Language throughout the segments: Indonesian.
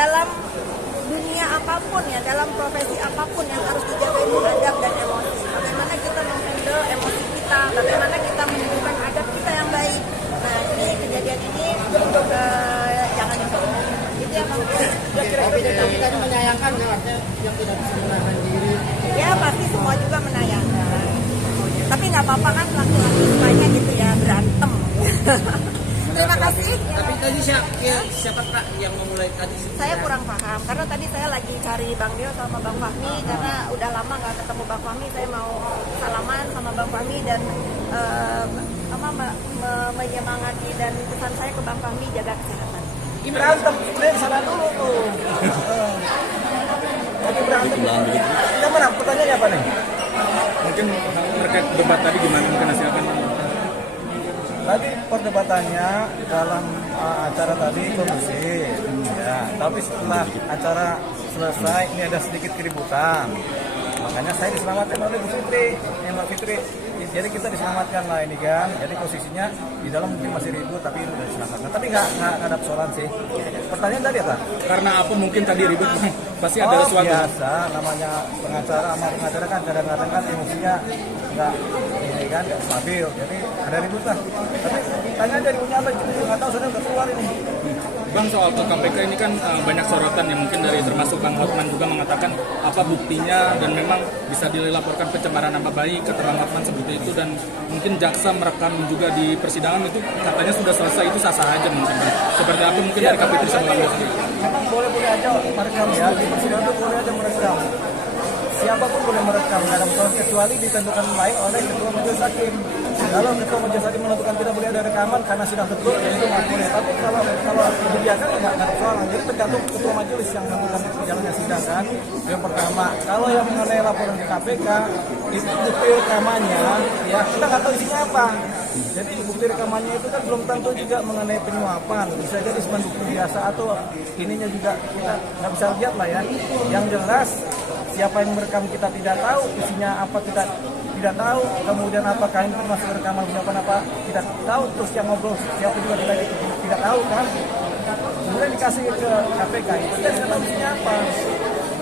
dalam dunia apapun ya, dalam profesi apapun yang harus dijaga itu adab dan emosi. Bagaimana kita menghandle emosi kita, bagaimana kita menunjukkan adab kita yang baik. Nah, ini kejadian ini jangan dicontoh. Itu yang Tapi tadi menyayangkan ya, yang tidak bisa menahan diri. ya pasti semua juga menayangkan. Tapi nggak apa-apa kan, laki-laki sukanya gitu ya, berantem. Terima kasih. Tapi tadi siapa Kak yang memulai tadi? Saya kurang paham karena tadi saya lagi cari Bang Dio sama Bang Fahmi karena udah lama nggak ketemu Bang Fahmi. Saya mau salaman sama Bang Fahmi dan menyemangati, dan pesan saya ke Bang Fahmi jaga kesehatan. Berantem, kita sana dulu tuh. Lagi berantem. Yang mana? Pertanyaannya apa nih? Mungkin terkait debat tadi gimana, mungkin hasilkan? Tadi perdebatannya dalam acara tadi kondusif, ya. Tapi setelah acara selesai ini ada sedikit keributan. Makanya saya diselamatkan oleh Bu Fitri, Mbak Fitri. Jadi kita diselamatkan lah ini kan. Jadi posisinya di dalam mungkin masih ribut tapi udah diselamatkan. Tapi nggak ada persoalan sih. Pertanyaan tadi apa? Karena apa mungkin tadi ribut? Pasti ada sesuatu. Biasa, namanya pengacara sama pengacara kan kadang-kadang kan emosinya nggak ini kan nggak stabil. Jadi ada ribut lah. Tapi tanya aja ributnya apa? Nggak tahu sudah keluar ini. Bang, soal ke KPK ini kan banyak sorotan yang mungkin dari termasuk Bang Hotman juga mengatakan apa buktinya dan memang bisa dilaporkan pencemaran nama baik, kata Bang Hotman seperti itu, dan mungkin jaksa merekam juga di persidangan itu katanya sudah selesai, itu sah-sah aja mungkin Bang. Seperti apa mungkin dari KPK sama Bang Hotman? Memang boleh-boleh aja merekam ya, di persidangan itu boleh aja merekam. Siapapun boleh merekam dalam proses kecuali ditentukan baik oleh ketua majelis hakim. Kalau ketua majelis hakim menentukan tidak boleh ada rekaman karena sidang tertutup, ya itu nggak boleh. Tapi kalau dibiarkan nggak ada persoalan. Jadi tergantung ketua majelis yang menentukan jalannya sidang kan. Yang pertama, kalau yang mengenai laporan ke KPK itu bukti rekamannya, ya kita nggak tahu isinya apa. Jadi bukti rekamannya itu kan belum tentu juga mengenai penyuapan. Bisa jadi cuma bukti biasa atau ininya juga kita nggak bisa lihat lah ya. Yang jelas siapa yang merekam kita tidak tahu, isinya apa kita tidak tahu, kemudian apakah ini termasuk rekaman penyuapan apa tidak tahu, terus yang ngobrol siapa juga kita tidak tahu kan. Kemudian dikasih ke KPK itu dan nggak tahu isinya apa.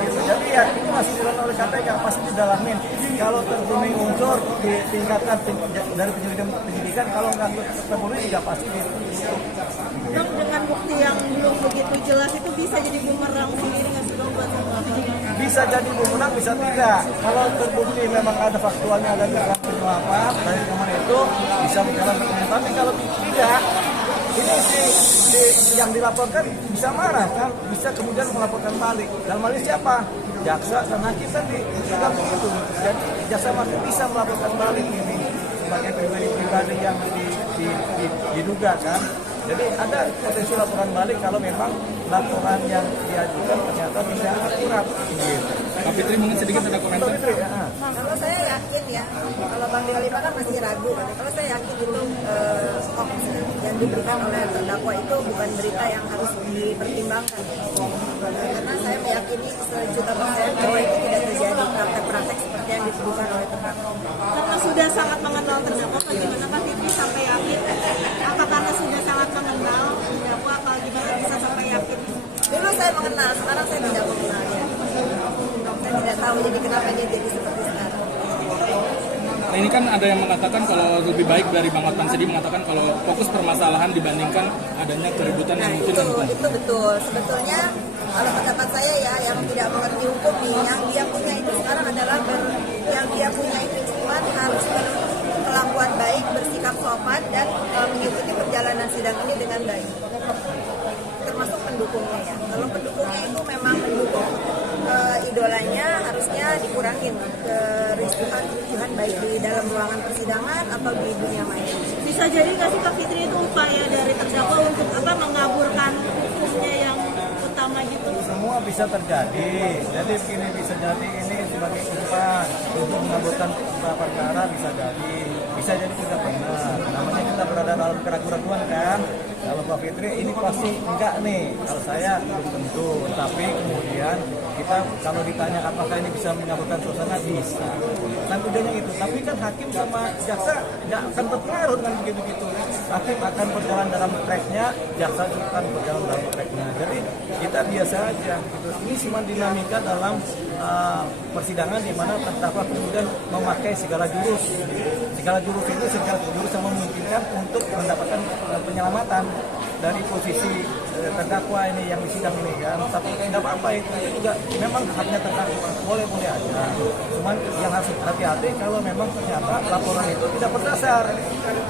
Jadi ya ini masih dilakukan oleh KPK, pasti didalamin. Kalau terpenuhi unsur ditingkatkan dari penyidikan, kalau nggak terpenuhi juga pasti Bang, dengan bukti yang belum begitu jelas itu bisa jadi bumerang sendiri nggak sih Bang buat bisa jadi bumerang, bisa tidak. Kalau terbukti memang ada faktualnya, ada penyuapan dari rekaman itu bisa berjalan dengan. Tapi kalau tidak, ini si yang dilaporkan bisa marah kan, bisa kemudian melaporkan balik. Dalam hal ini siapa? Jaksa dan hakim kan dibilang begitu. Jadi jaksa hakim bisa melaporkan balik ini sebagai pribadi yang diduga kan. Jadi ada potensi laporan balik kalau memang laporan yang diajukan ternyata tidak akurat. Pak Fitri mungkin sedikit ada komentar. Kalau saya yakin ya, kalau Bang Dio kan masih ragu. Kalau saya yakin itu hoax yang diberikan oleh terdakwa itu bukan berita yang harus dipertimbangkan. Karena saya meyakini sejuta persen bahwa itu tidak terjadi praktek-praktek seperti yang dituduhkan oleh terdakwa. Karena sudah sangat mengenal terdakwa, bagaimana Pak Fitri sampai yakin? Apa karena sudah sangat mengenal terdakwa, apa gimana bisa sampai yakin? Dulu saya mengenal, sekarang saya tidak mengenal ya. Saya tidak tahu jadi kenapa dia jadi seperti sekarang. Nah, ini kan ada yang mengatakan kalau lebih baik dari Bang Hotman sendiri mengatakan kalau fokus permasalahan dibandingkan adanya keributan yang mungkin itu betul. Sebetulnya kalau pendapat saya ya, yang tidak mengerti hukum nih, yang dia punya itu sekarang adalah yang dia punya itu cuma harus kelakuan baik, bersikap sopan dan mengikuti perjalanan sidang ini dengan baik. Termasuk pendukungnya ya. Kalau pendukungnya itu memang mendukung idolanya, harusnya dikurangin kericuhan baik di dalam ruangan persidangan atau di dunia maya. Bisa jadi nggak sih Pak Fitri itu upaya dari terdakwa untuk mengaburkan hukumnya yang utama gitu? Semua bisa terjadi. Jadi begini, bisa jadi ini sebagai umpan untuk mengabulkan perkara, bisa jadi tidak benar. Namanya kita berada dalam keraguan-keraguan kan. Kalau Pak Fitri ini pasti enggak nih, kalau saya belum tentu. Tapi kemudian kita kalau ditanya apakah ini bisa mengabulkan suasana, bisa. Kan tujuannya itu. Tapi kan hakim sama jaksa nggak akan berpengaruh dengan begitu-gitu. Hakim akan berjalan dalam tracknya, jaksa juga akan berjalan dalam tracknya. Jadi kita biasa aja. Gitu. Ini cuma dinamika dalam persidangan di mana terdakwa kemudian memakai segala jurus. Segala jurus itu segala jurus yang memungkinkan untuk mendapatkan penyelamatan dari posisi terdakwa ini yang disidang ini kan. Tapi tidak apa-apa itu juga memang haknya terdakwa, boleh-boleh aja. Cuman yang harus hati-hati kalau memang ternyata laporan itu tidak berdasar.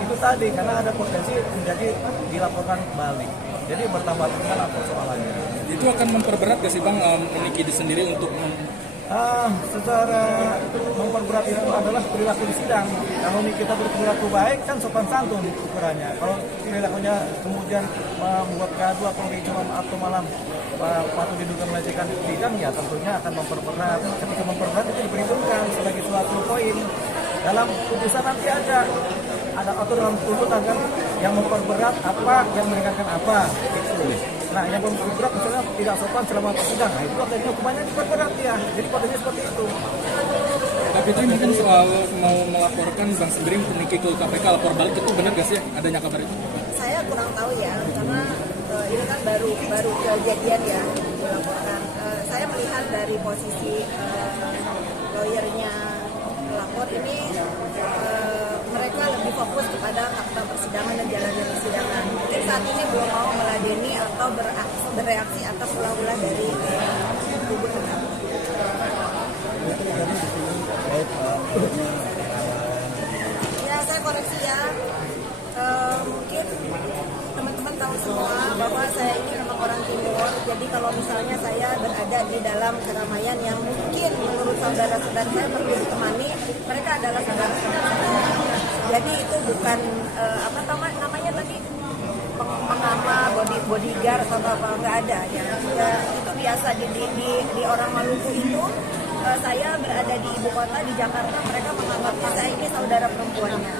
Itu tadi karena ada potensi menjadi dilaporkan balik. Jadi bertambah-tambah persoalannya. Itu akan memperberat gak sih Bang Niki sendiri untuk secara memperberat itu adalah perilaku di sidang. Kalau kita berperilaku baik kan sopan santun ukurannya. Kalau perilakunya kemudian membuat gaduh atau malam patut diduga melecehkan sidang, ya tentunya akan memperberat. Ketika memperberat itu diperhitungkan sebagai suatu poin dalam putusan nanti ada atau dalam tuntutan kan yang memperberat apa, yang meringankan apa gitu. Nah, yang memperberat misalnya tidak sopan selama persidangan, nah, itu akhirnya hukumannya diperberat ya. Jadi potensinya seperti itu. Tapi itu mungkin soal mau melaporkan Bang sendiri untuk Niki ke KPK lapor balik, itu benar gak sih adanya kabar itu? Saya kurang tahu ya, karena ini kan baru kejadian ya dilaporkan. Saya melihat dari posisi lawyernya pelapor ini, mereka lebih fokus kepada fakta persidangan dan jalannya persidangan. Mungkin saat ini belum mau meladeni atau bereaksi atas ulah-ulah dari kubu terdakwa. Ya, saya koreksi ya. Mungkin teman-teman tahu semua bahwa saya ini memang orang timur. Jadi kalau misalnya saya berada di dalam keramaian yang mungkin menurut saudara-saudara saya perlu ditemani, mereka adalah saudara-saudara saya. Jadi itu bukan namanya tadi pengamal, bodyguard atau apa, nggak ada ya. Itu biasa di orang Maluku itu. Saya berada di ibu kota di Jakarta, mereka menganggapnya saya ini saudara perempuannya.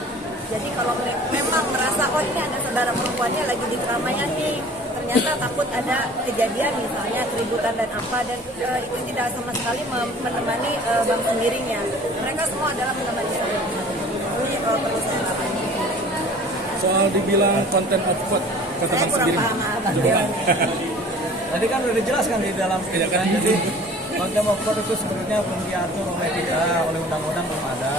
Jadi kalau memang merasa ini ada saudara perempuannya lagi di keramaian nih, ternyata takut ada kejadian misalnya keributan dan apa, dan itu tidak sama sekali menemani bang sendirinya. Mereka semua adalah menemani saya. Ini perlu saya katakan. Soal dibilang content of court, kata Saya Bang kurang sendiri. paham Bang Dewan. Tadi kan sudah dijelaskan di dalam kan, jadi contempt of court itu sebenarnya belum diatur oleh undang-undang, belum ada.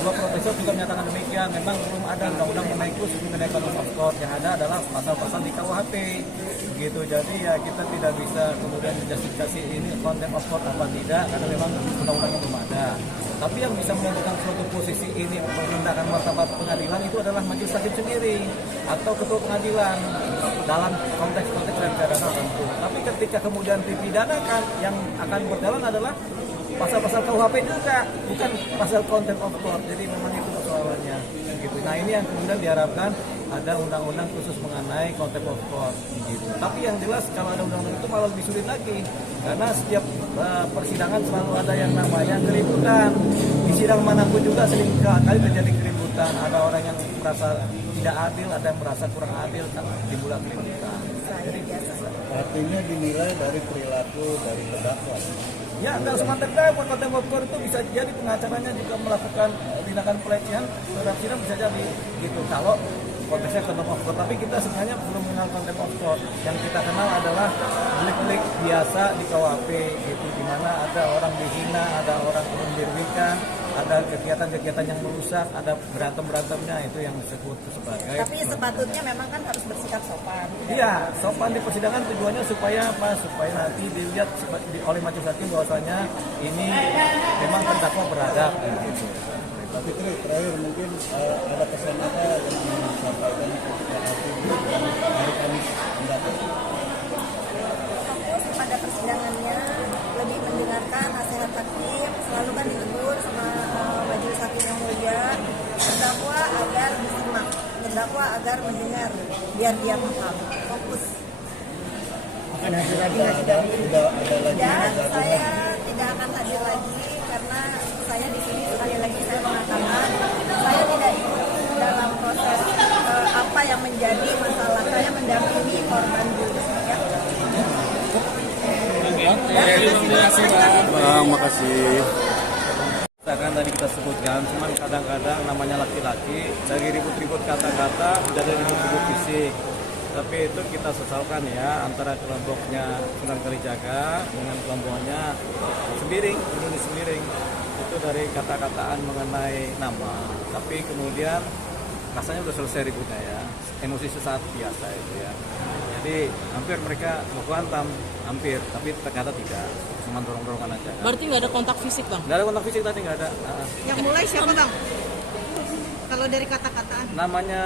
Dua profesor juga menyatakan demikian, memang belum ada undang-undang mengenai khusus mengenai contempt of court. Yang ada adalah pasal-pasal di KUHP gitu. Jadi ya kita tidak bisa kemudian menjustifikasi ini contempt of court apa tidak, karena memang undang-undangnya belum ada. Tapi yang bisa menentukan suatu posisi ini merendahkan martabat pengadilan itu adalah majelis hakim sendiri atau ketua pengadilan dalam konteks-konteks dan pidana tertentu. Tapi ketika kemudian dipidanakan, yang akan berjalan adalah pasal-pasal KUHP juga, bukan pasal contempt of court. Jadi memang itu persoalannya. Gitu. Nah ini yang kemudian diharapkan ada undang-undang khusus mengenai contempt of court. Gitu. Tapi yang jelas kalau ada undang-undang itu malah lebih sulit lagi, karena setiap persidangan selalu ada yang namanya keributan. Di sidang manapun juga sering kali terjadi keributan. Ada orang yang merasa tidak adil, ada yang merasa kurang adil, kan dimulai keributan. Jadi artinya dinilai dari perilaku dari terdakwa. ya, nggak semua terdakwa. Contempt of court itu bisa jadi pengacaranya juga melakukan tindakan pelecehan terhadap sidang, bisa jadi gitu. Kalau konteksnya contempt of court, tapi kita sebenarnya belum mengenal contempt of court. Yang kita kenal adalah delik-delik biasa di KUHP gitu, di mana ada orang dihina, ada orang dirugikan, ada kegiatan-kegiatan yang merusak, ada berantemnya, itu yang disebut sebagai. Tapi sepatutnya memang kan harus bersikap sopan. Iya, sopan di persidangan tujuannya supaya apa? Supaya nanti dilihat oleh majelis hakim bahwasanya ini memang terdakwa beradab gitu. Pak Fitri, terakhir mungkin ada pesan apa yang ingin disampaikan kepada hakim hari Kamis mendatang? Fokus pada persidangannya, lebih mendengarkan nasihat hakim, selalu kan ditegur sama majelis hakim yang mulia, terdakwa agar disimak, terdakwa agar mendengar, biar dia paham. Fokus. akan hadir lagi nggak sih? Kak? Dan saya tidak akan hadir lagi karena saya di sini sekali lagi saya mengatakan saya tidak ikut dalam proses apa yang menjadi masalah. Saya mendampingi korban dulu ya. Terima kasih Bang. Bang, makasih. Kan tadi kita sebutkan, cuman kadang-kadang namanya laki-laki dari ribut-ribut kata-kata jadi ribut-ribut fisik. Tapi itu kita sesalkan ya antara kelompoknya Sunan Kalijaga dengan kelompoknya Sembiring, ini Sembiring. Itu dari kata-kataan mengenai nama. Tapi kemudian rasanya udah selesai ributnya ya. Emosi sesaat biasa itu ya. Jadi hampir mereka mau hantam, hampir, tapi ternyata tidak. Cuma dorong-dorongan aja. Berarti nggak ada kontak fisik, Bang? Nggak ada kontak fisik tadi, nggak ada. Yang mulai siapa bang? Kalau dari kata-kataan. Namanya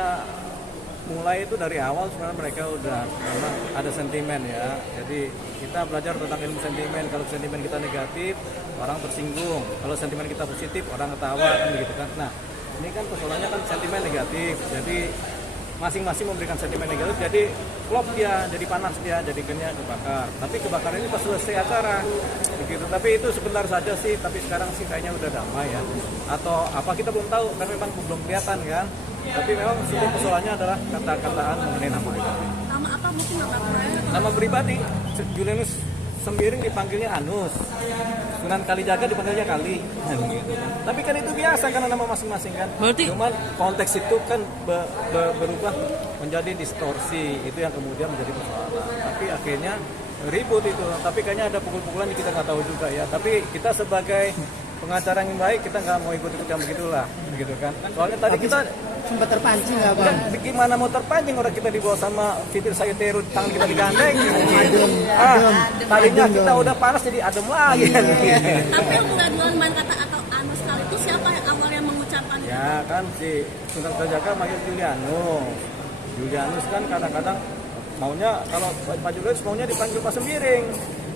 mulai itu dari awal sebenarnya mereka udah memang ada sentimen ya. Jadi kita belajar tentang ilmu sentimen. Kalau sentimen kita negatif, orang tersinggung. Kalau sentimen kita positif, orang ketawa kan begitu kan. Nah, ini kan persoalannya kan sentimen negatif. Jadi masing-masing memberikan sentimen negatif, jadi klop dia, jadi panas dia, jadi gennya kebakar. Tapi kebakaran ini pas selesai acara, begitu. Tapi itu sebentar saja sih. Tapi sekarang sih kayaknya udah damai ya. Atau apa kita belum tahu, karena memang belum kelihatan kan. Tapi memang sumber persoalannya adalah kata-kataan mengenai nama pribadi. Nama apa mungkin nama Nama pribadi, Julianus Sembiring dipanggilnya Anus, Sunan Kalijaga dipanggilnya Kali. Nah, begitu. Tapi kan itu biasa karena nama masing-masing kan. Berarti- Cuman konteks itu kan berubah menjadi distorsi, itu yang kemudian menjadi persoalan. Tapi akhirnya ribut itu. Tapi kayaknya ada pukul-pukulan kita nggak tahu juga ya. Tapi kita sebagai pengacara yang baik kita nggak mau ikut-ikut yang begitulah, begitu kan. Soalnya tadi kita Sempat terpancing nggak bang? gimana mau terpancing orang kita dibawa sama Fitir Sayuteru, tangan kita digandeng. Tadinya kita udah panas jadi adem lagi. Tapi yang mulai duluan main kata atau Anus kali itu siapa yang awal yang mengucapkan itu? Ya kan si Sunan Kalijaga manggil Julianus kan kadang-kadang maunya kalau Pak Julianus maunya dipanggil Pak Sembiring.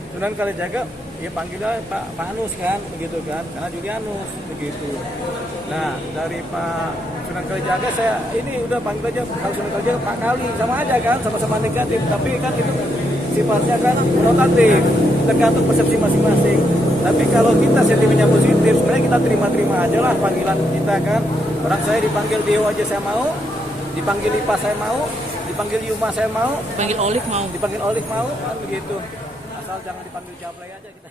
Sunan Kalijaga ya panggilnya Pak Anus kan begitu kan karena Julianus begitu. Nah dari Pak Sunan Kalijaga saya ini udah panggil aja kalau Sunan Kalijaga Pak Kali sama aja kan sama-sama negatif tapi kan itu sifatnya kan rotatif tergantung persepsi masing-masing. Tapi kalau kita sentimennya positif sebenarnya kita terima-terima aja lah panggilan kita kan. Orang saya dipanggil Dewa aja saya mau, dipanggil Lipa saya mau, dipanggil Yuma saya mau, Panggil Olive mau. dipanggil Olive mau kan begitu. Asal jangan dipanggil Jablay aja kita.